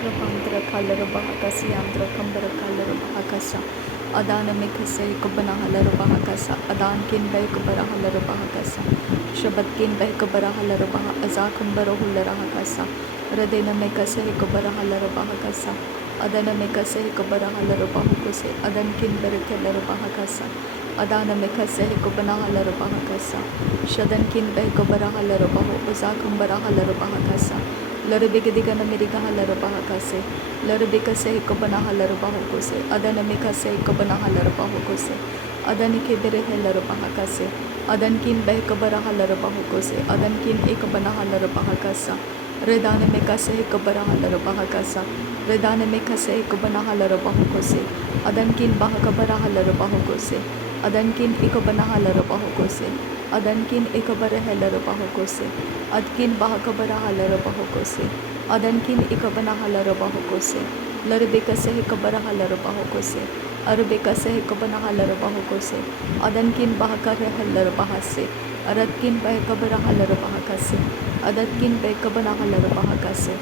Rabandra Kalara Bahakasi Andra Kambara Kalara Bahakasa Adana Mikase Kubana Halara Bahakasa Adan Kin Baikabara Halara Bahakasa Shabat Kin Baikabara Halara Baha Azakumbara Hulara Hakasa Radena Mikase Kubara Halara Bahakasa Adana Mikase Kubara Halara Bahukuse Adan Kin Berkelara Bahakasa Adana Mikase Kubana Halara Bahakasa Shadan Kin Baikabara Halara Bahu Azakumbara Halara Bahakasa Larabigadigana Miriga Halara Bahakase, Larabikase Kobana Halara Bahokose, Adana Mikase Kobana Halara Bahokose, Adanike Bere Helara Bahakase, Adankin Behkabara Halara Bahokose, Adankin Ekabana Halara Bahakasa, Redana Mikase Kobara Halara Bahakasa, Redana Mikase Kobana Halara Bahokose, Adankin Bahakabara Halara Bahokose, Adankin Ekabana Halara Bahokose, Adankin Ekabara Helara Bahokose, Adkin Bahakabara Halara Bahokose, Adankin Ikabana Halara Bahokose, Larabeka Sehikabara Halara Bahokose, Arabeka Sehikabana Halara Bahokose, Adankin Bahakara Halara Bahase, Aradkin Bahakabara Halara Bahakase, Adatkin Bekabana Halara Bahakase,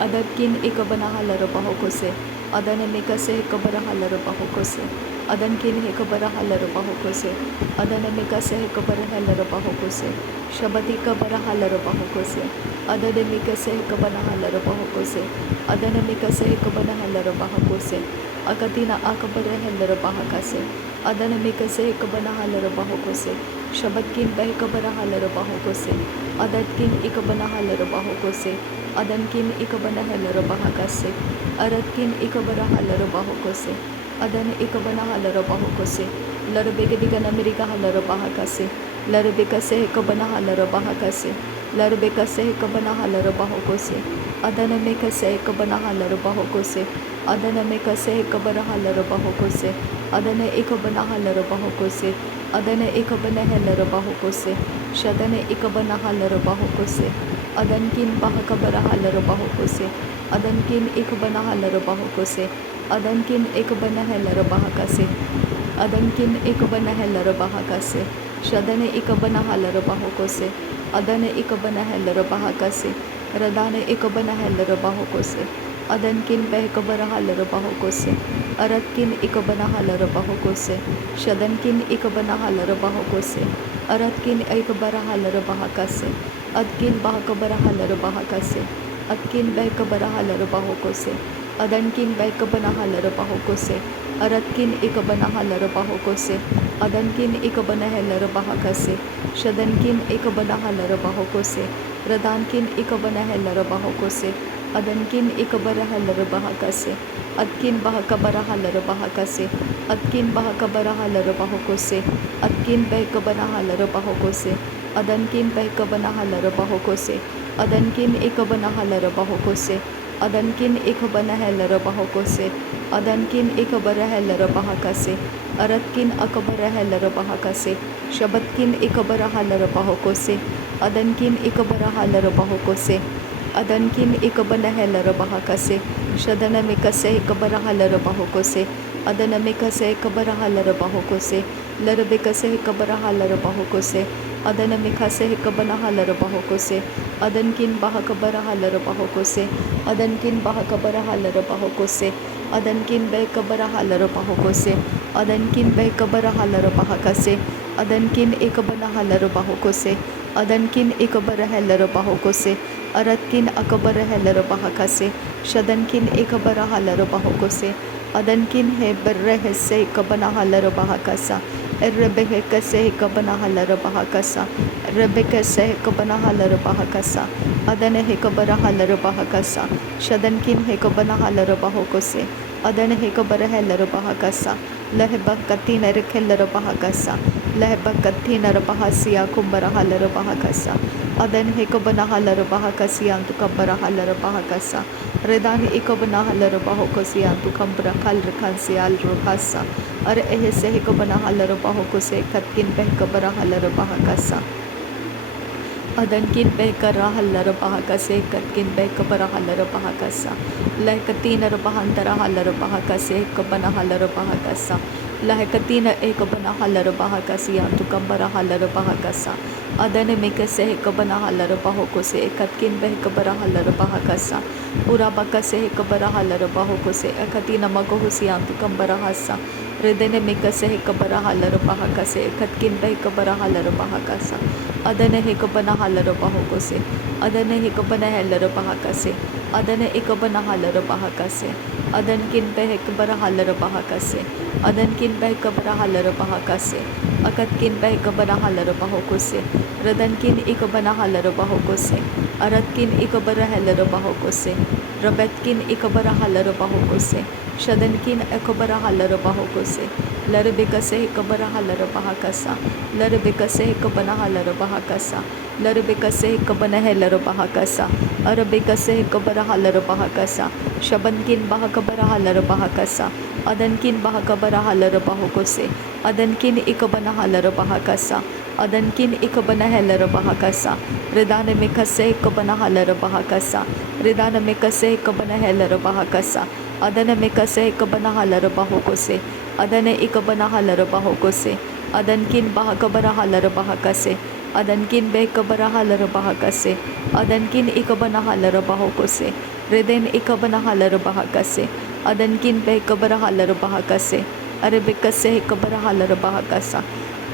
Adatkin Ikabana Halara Bahokose, Adanamika Sehikabara Halara Bahokose, Adankin Hekabara Halara Bahokose, Adanamika Sehikabara Halara Bahokose, Shabatika Bara Halara Bahokose, Adademika Sehikabana Halara Bahokose, Adanamika Sehikabana Halara Bahokose, Akatina Akabara Halara Bahakase, Adanamika Sehikabana Halara Bahokose, Shabatkin Behikabara Halara Bahokose, Adatkin Ikabana Halara Bahokose, Adankin Ikabana Halara Bahakase, Aratkin Ikabara Halara Bahokose, Adan Ikabana Halara Bahokose, Larabegadigan America Halara Bahakase, Larabeka Sehikabana Halara Bahakase, Larabeka Sehikabana Halara Bahokose, Adana Meka Sehikabana Halara Bahokose, Adana Meka Sehikabara Halara Bahokose, Adana Ikabana Halara Bahokose, Adana Ikabana Halara Bahokose, Shadana Ikabana Halara Bahokose, Adankin Bahakabara Halara Bahokose, Adankin Ikabana Halara Bahokose, Adankin Ikabana Halara Bahakase, Adankin Ikabana Halara Bahakase, Shadane Ikabana Halara Bahokose, Adane Ikabana Halara Bahakase, Radane Ikabana Halara Bahokose, Adankin Behkabara Halara Bahokose, Aratkin Ikabana Halara Bahokose, Shadankin Ikabana Halara Bahokose, Aratkin Ikabara Halara Bahakase, Adkin Bahakabara Halara Bahakase, Adkin Behkabara Halara Bahokose, Adankin Behkabana Halara Bahokose, Aratkin Ikabana Halara Bahokose, Adankin Ikabana Halara Bahakase, Shadankin Ikabana Halara Bahokose, Radankin Ikabana Halara Bahokose, Adankin Ikabara Halara Bahakase, Adkin Bahakabara Halara Bahakase, Adkin Bahakabara Halara Bahokose, Adkin Behkabana Halara Bahokose, Adankin Behkabana Halara Bahokose, Adankin Ikabana Halara Bahokose, Adankin Ikabana Halara Bahokose, Adankin Ikabara Halara Bahakase, Aratkin Akabara Halara Bahakase, Shabatkin Ikabara Halara Bahokose, Adankin Ikabara Halara Bahokose, Adankin Ikabana Halara Bahakase, Shadana Mikase Ikabara Halara Bahokose, Adana Mikase Ikabara Halara Bahokose, Larabekase Ikabara Halara Bahokose, Adana Mikase Ikabana Halara Bahokose, Adankin Bahakabara Halara Bahokose, Adankin Bahakabara Halara Bahokose, Adankin Bekabara Halara Bahokose, Adankin Bekabara Halara Bahakase, Adankin Ikabana Halara Bahokose, Adankin Ikabara Halara Bahokose, Aratkin Akabara Halara Bahakase, Shadankin Ikabara Halara Bahokose, Adankin Heberre Hesse Ikabana Halara Bahakasa, Rebecca Se Ikabana Halara Bahakasa, Rebecca Se Ikabana Halara Bahakasa, Adana Hekabara Halara Bahakasa, Shadankin Hekabana Halara Bahokose, Adana Hekabara Halara Bahakasa, Lehba Katina Rekelara Bahakasa, Lehba Katina Bahasia Kumbara Halara Bahakasa, Adan Hekabana Halara Bahakasian to Kambara Halara Bahakasa, Redan Ikabana Halara Bahokosian to Kambra Kalrakansial Rokasa, Are Ehese Hekabana Halara Bahokose, Katkin Behkabara Halara Bahakasa. Adankin Bekara Halara Bahakase, Katkin Bekabara Halara Bahakasa, Lakatina Bahantara Halara Bahakase, Kabana Halara Bahakasa, lahekatina ekabana halar bahakasi antukambara halar bahakasa adane mikase hekabana halar bahokose ekatkin behkabara halar bahakasa pura bakase hekabara halar bahokose ekatina magohusi antukambara hasa redene mikase hekabara halar bahakase ekatkin behkabara halar bahakasa adane hekabana halar bahokose adane hekabana halar bahakase adane ekabana halar bahakase adan kin behek bara halar bahakase adan kin behek bara halar bahakase akat kin behek bara halar bahokose radan kin ikabana halar bahokose arat kin ikabara halar bahokose rabat kin ikabara halar bahokose shadan kin ekabara halar bahokose larbekase ekabara halar bahakasa larbekase ekabana halar bahakasa larbekase ekabana halar bahakasa arabekase ekabara halar bahakasa shabankin bahakabara halar bahakasa adankin bahakabara halar bahokose adankin ikabana halar bahakasa adankin ikabana halar bahakasa redane mekase ikabana halar bahakasa redane mekase ikabana halar bahakasa adana mekase ikabana halar bahokose adane ikabana halar bahokose adankin bahakabara halar bahakase adankin bekabara halar bahakase adankin ikabana halar bahokose reden ikabana halar bahakase adankin bekabara halar bahakase arbekase ikabara halar bahakasa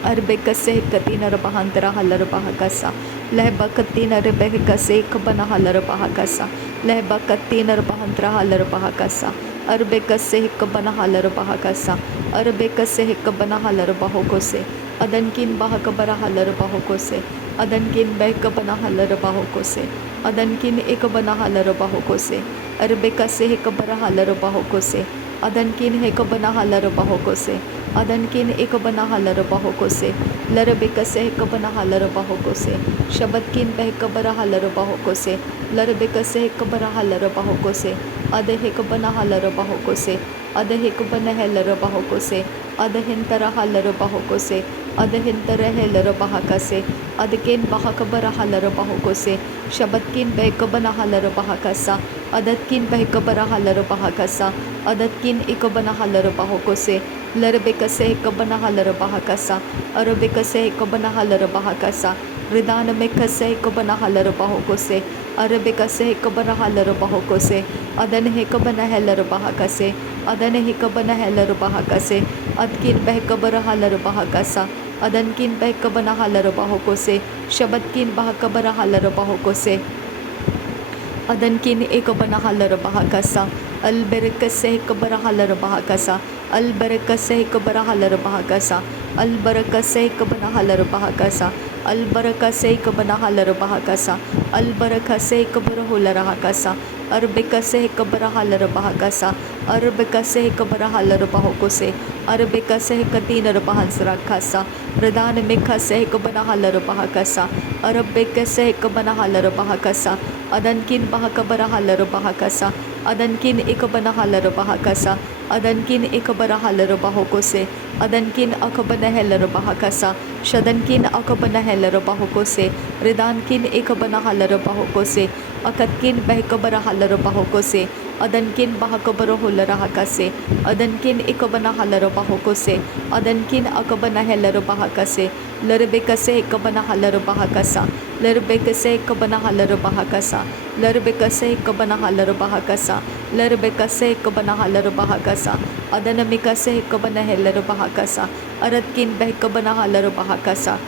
arbekase katina bahantara halar bahakasa lehba katina rebekase ikabana halar bahakasa lehba katina bahantara halar bahakasa arbekase ikabana halar bahakasa arbekase ikabana halar bahokose adankin bahakabara halar bahokose adankin bekabana halar bahokose adankin ikabana halar bahokose arbekase ikabara halar bahokose adankin ikabana halar bahokose adankin ikabana halar bahokose larbekase ikabana halar bahokose shabatkin bekabara halar bahokose larbekase ikabara halar bahokose adehikabana halar bahokose adehikabana halar bahokose adahintara halar bahokose adahintara halar bahakase adken bahakabara halar bahokose shabatkin bekabana halar bahakasa adatkin bekabara halar bahakasa adatkin ikabana halar bahokose larbekase ikabana halar bahakasa arabekase ikabana halar bahakasa ridana mekase ikabana halar bahokose arabekase ikabana halar bahokose adan hekabana halar bahakase adan hekabana halar bahakase adkin bekabara halar bahakasa adankin bekabana halar bahokose shabatkin bahakabara halar bahokose adankin ekabana halar bahakasa alberekase ekabara halar bahakasa alberekase ekabara halar bahakasa alberekase ekabana halar bahakasa alberekase ekabana halar bahakasa alberekase ekabara halar bahakasa arbekase ekabara halar bahakasa arbekase ekabara halar bahokose arbekase katina bahansra kasa प्रदान मेखा सह कबना हालर बहाकसा अरबेक सह कबना हालर बहाकसा अदनकिन बहाकबरा हालर बहाकसा अदनकिन एकबना हालर बहाकसा अदनकिन एकबरा हालर बहोकोसे अदनकिन अकबना हेलर बहाकसा शदनकिन अकबना हेलर बहोकोसे रिदानकिन एकबना हालर बहोकोसे अकतकिन बहकबरा हालर बहोकोसे अदनकिन बहकबर होलर हकसे अदनकिन एकबना हालर बहोकोसे अदनकिन अकबना हेलर बहाकसे लरबेकसे एकबना हालर बहाकसा लरबेकसे एकबना हालर बहाकसा लरबेकसे एकबना हालर बहाकसा लरबेकसे एकबना हालर बहाकसा अदनमिकसे एकबना हेलर बहाकसा अरतकिन बहकबना हालर बहाकसा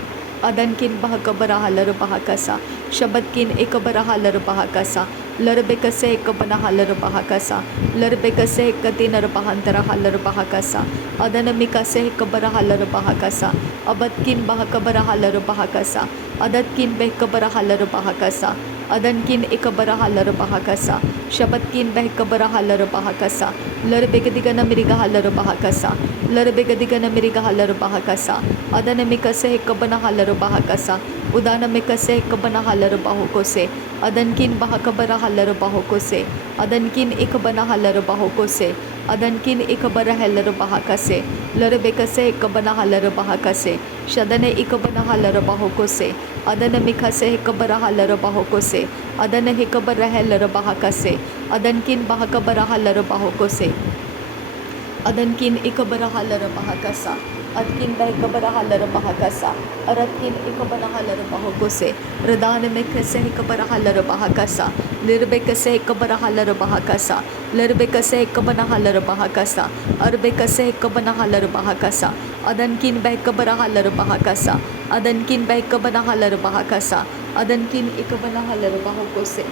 अदनकिन बहकबरा हालर बहाकसा शबतकिन एकबरा हालर बहाकसा लरबेकसे एकबना हालर बहाकसा लरबेकसे एकतिनर बहांतरा हालर बहाकसा अदनमिकसे एकबरा हालर बहाकसा अबतकिन बहकबरा हालर बहाकसा अदतकिन बहकबरा हालर बहाकसा अदनकिन एकबरा हालर बहाकसा शबतकिन बहकबरा हालर बहाकसा लरबेकदिगन मिरिगा हालर बहाकसा लरबेगदिगन मिरिगा हालर बहाकसा अदनमिकसे एकबना हालर बहाकसा उदानमिकसे एकबना हालर बहोकोसे अदनकिन बहकबरा हालर बहोकोसे अदनकिन एकबना हालर बहोकोसे अदनकिन एकबरा हालर बहाकसे लरबेकसे एकबना हालर बहाकसे शदने एकबना हालर बहोकोसे अदनमिकसे एकबरा हालर बहोकोसे अदन एकबरा हालर बहाकसे अदनकिन बहकबरा हालर बहोकोसे Adankin ikabarahalar bahakasa. Atkin bahikabarahalar bahakasa. Aratkin ikabarahalar bahokose. Radana mekase ikabarahalar bahakasa. Lirbekase ikabarahalar bahakasa. Lirbekase ikabarahalar bahakasa. Arbekase ikabarahalar bahakasa. Adankin bahikabarahalar bahakasa. Adankin bahikabarahalar bahakasa. Adankin ikabarahalar bahokose.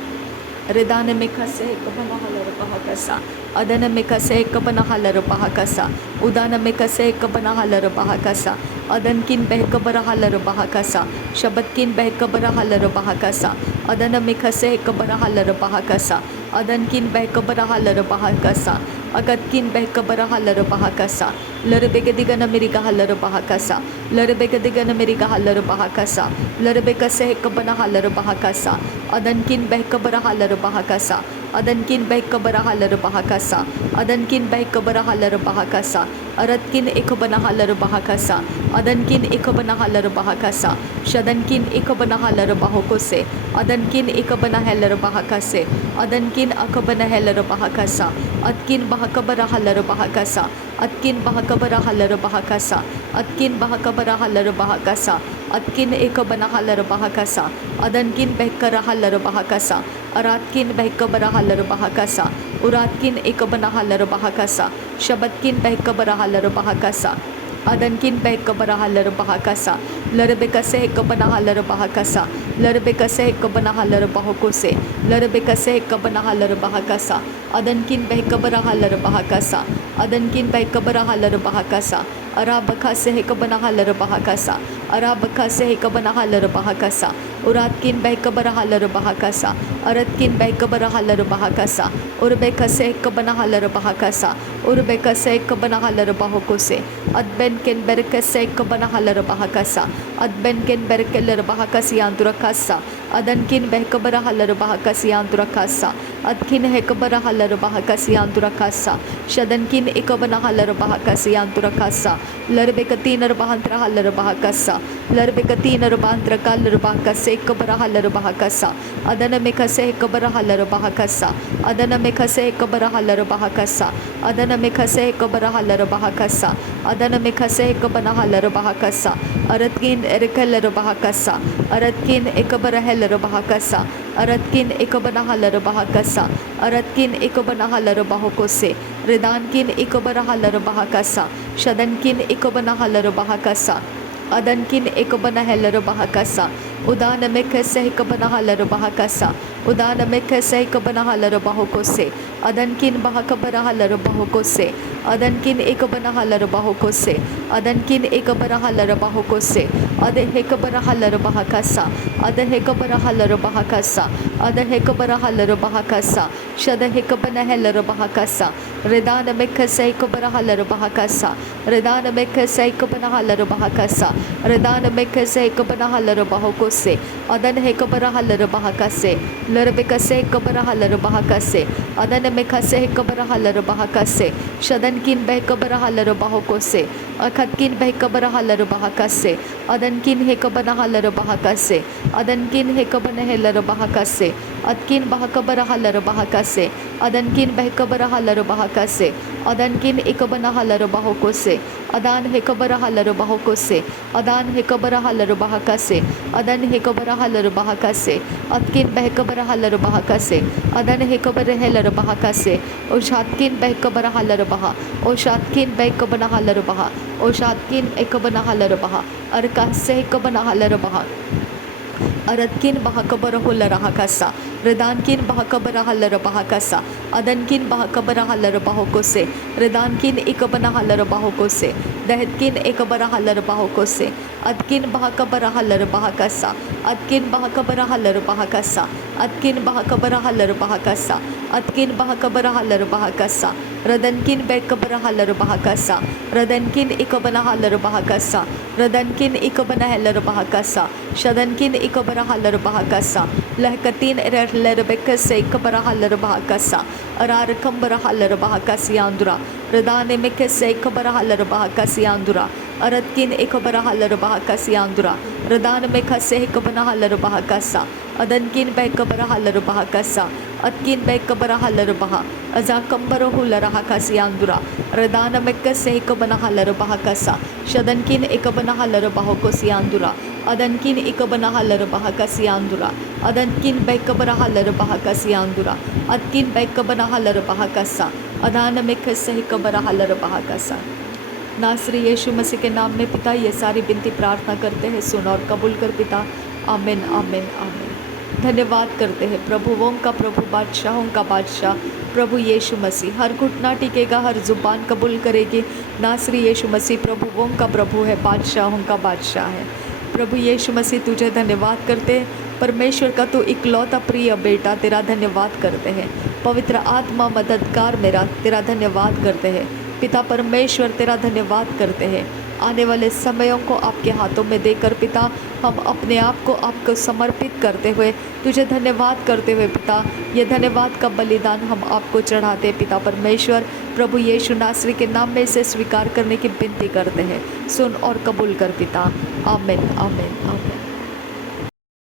Redana mekase kabanahalar bahakasa. Adana mekase kabanahalar bahakasa. Udana mekase kabanahalar bahakasa. Adankin behkabarahalar bahakasa. Shabatkin behkabarahalar bahakasa. Adana mekase kabarahalar bahakasa. Adankin behkabarahalar bahakasa. Agatkin behkabarahalar bahakasa. Larbegadigan Amerikahalar bahakasa. Larbegadigan Amerikahalar bahakasa. Larbekase kabanahalar bahakasa. Adankin behkabarahalar bahakasa. Adankin behkabarahalar bahakasa. Adankin behkabarahalar bahakasa. Aratkin ikabanahalar bahakasa. Adankin ikabanahalar bahakasa. Shadankin ikabanahalar bahokose. Adankin ikabanahalar bahakase. Adankin akabanahalar bahakasa. Atkin bahakabarahalar bahakasa. Atkin bahakabarahalar bahakasa. Atkin bahakabarahalar bahakasa. Atkin ikabanahalar bahakasa. Adankin behkarahalar bahakasa. Aratkin behkabarahalar bahakasa. Uratkin ikabanahalar bahakasa. Shabatkin behkabarahalar bahakasa. Adankin behkabarahalar bahakasa. Larbekase kabanahalar bahakasa. Larbekase kabanahalar bahokose. Larbekase kabanahalar bahakasa. Adankin behkabarahalar bahakasa. Adankin behkabarahalar bahakasa. Arabakase kabanahalar bahakasa. Arabakase kabanahalar bahakasa. Uratkin behkabarahalar bahakasa. Aratkin behkabarahalar bahakasa. Urbekase kabanahalar bahakasa. Urbekase kabanahalar bahokose. Adbenken berkase kabanahalar bahakasa. Adbenken berkeler bahakasi andurakasa. Adankin behkabarahalar bahakasi andurakasa. Adkin hekabarahalar bahakasi andurakasa. Shadankin ikabanahalar bahakasi andurakasa. Larbekatinar bahantrahalar bahakasa. Larbekatinar bahantrakalar bahakase kabarahalar bahakasa. Adana mekase kabarahalar bahakasa. Adana mekase kabarahalar bahakasa. Adana mekase kabarahalar bahakasa. Adana mekase kabanahalar bahakasa. Aratkin erkeler bahakasa. Aratkin ekabarahalar bahakasa. Aratkin ekabanahalar bahakasa. Aratkin ekabanahalar bahokose. Redankin ekabarahalar bahakasa. Shadankin ekabanahalar bahakasa. Adankin ekabanahalar bahakasa. Udana mekase ekabanahalar bahakasa. Udana mekase ekabanahalar bahokose. Adankin bahakabarahalar bahokose. Adankin ekabanahalar bahokose. Adankin ekabarahalar bahokose. Adahekabarahalar bahakasa. Adahekabarahalar bahakasa. Adahekabarahalar bahakasa. Shadahekabanahalar bahakasa. Redana mekase ekabarahalar bahakasa. Redana mekase ekabanahalar bahakasa. Redana mekase ekabanahalar bahokose. Adan hekabarahalar bahakase. Larbekase ekabarahalar bahakase. Adana mekase ekabarahalar bahakase. Shadankin behkabarahalar bahokose. Akatkin behkabarahalar bahakase. Adankin hekabanahalar bahakase. Adankin hekabanahalar bahakase. Atkin bahakabarahalar bahakase. Adankin behkabarahalar bahakase. Adankin ekabanahalar bahokose. Adan hekabarahalar bahokose. Adan hekabarahalar bahakase. Adan hekabarahalar bahakase. Atkin behkabarahalar bahakase. Adan hekabarahalar bahakase. Oshatkin behkabarahalar baha. Oshatkin behkabanahalar baha. Oshatkin ekabanahalar baha. Arkase ekabanahalar baha. Aratkin bahakabarahalar bahakasa. Redankin bahakabarahalar bahakasa. Adankin bahakabarahalar bahokose. Redankin ekabanahalar bahokose. Dahetkin ekabarahalar bahokose. Adkin bahakabarahalar bahakasa. Adkin bahakabarahalar bahakasa. Adkin bahakabarahalar bahakasa. Adkin bahakabarahalar bahakasa. Radankin behkabarahalar bahakasa. Radankin ekabanahalar bahakasa. Radankin ekabanahalar bahakasa. Shadankin ekabarahalar bahakasa. Lahkatin Lerebekase kabarahalar bahakasa. Ararakambarahalar bahakasi andura. Radane mekase kabarahalar bahakasi andura. अरदकिन एकबरा हलरबा कसियांद्रा रदान में खसे हिकबना हलरबा कसा अदनकिन बैकबरा हलरबा कसा अतकिन बैकबरा हलरबा अजा कंबरो हुलरहा कसियांद्रा रदान में कसे हिकबना हलरबा कसा शदनकिन एकबना हलरबा कोसियांद्रा अदनकिन एकबना हलरबा कसियांद्रा अदनकिन बैकबरा हलरबा कसियांद्रा अतकिन बैकबना हलरबा कसा अदान में खसे हिकबरा हलरबा कसा। नासरी यीशु मसीह के नाम में पिता ये सारी विनती प्रार्थना करते हैं, सुन और कबूल कर पिता। आमीन आमीन आमीन। धन्यवाद करते हैं प्रभुओं का प्रभु, बादशाहों का बादशाह प्रभु यीशु मसीह। हर घुटना टिकेगा, हर जुबान कबूल करेगी नासरी यीशु मसीह प्रभुओं का प्रभु है, बादशाहों का बादशाह है। प्रभु यीशु मसीह तुझे धन्यवाद करते हैं, परमेश्वर का तू इकलौता प्रिय बेटा, तेरा धन्यवाद करते हैं। पवित्र आत्मा मददगार मेरा, तेरा धन्यवाद करते हैं। पिता परमेश्वर तेरा धन्यवाद करते हैं। आने वाले समयों को आपके हाथों में देकर पिता हम अपने आप को आपको समर्पित करते हुए तुझे धन्यवाद करते हुए पिता ये धन्यवाद का बलिदान हम आपको चढ़ाते पिता परमेश्वर। प्रभु यीशु नासरी के नाम में इसे स्वीकार करने की विनती करते हैं, सुन और कबूल कर पिता। आमीन आमीन आमीन।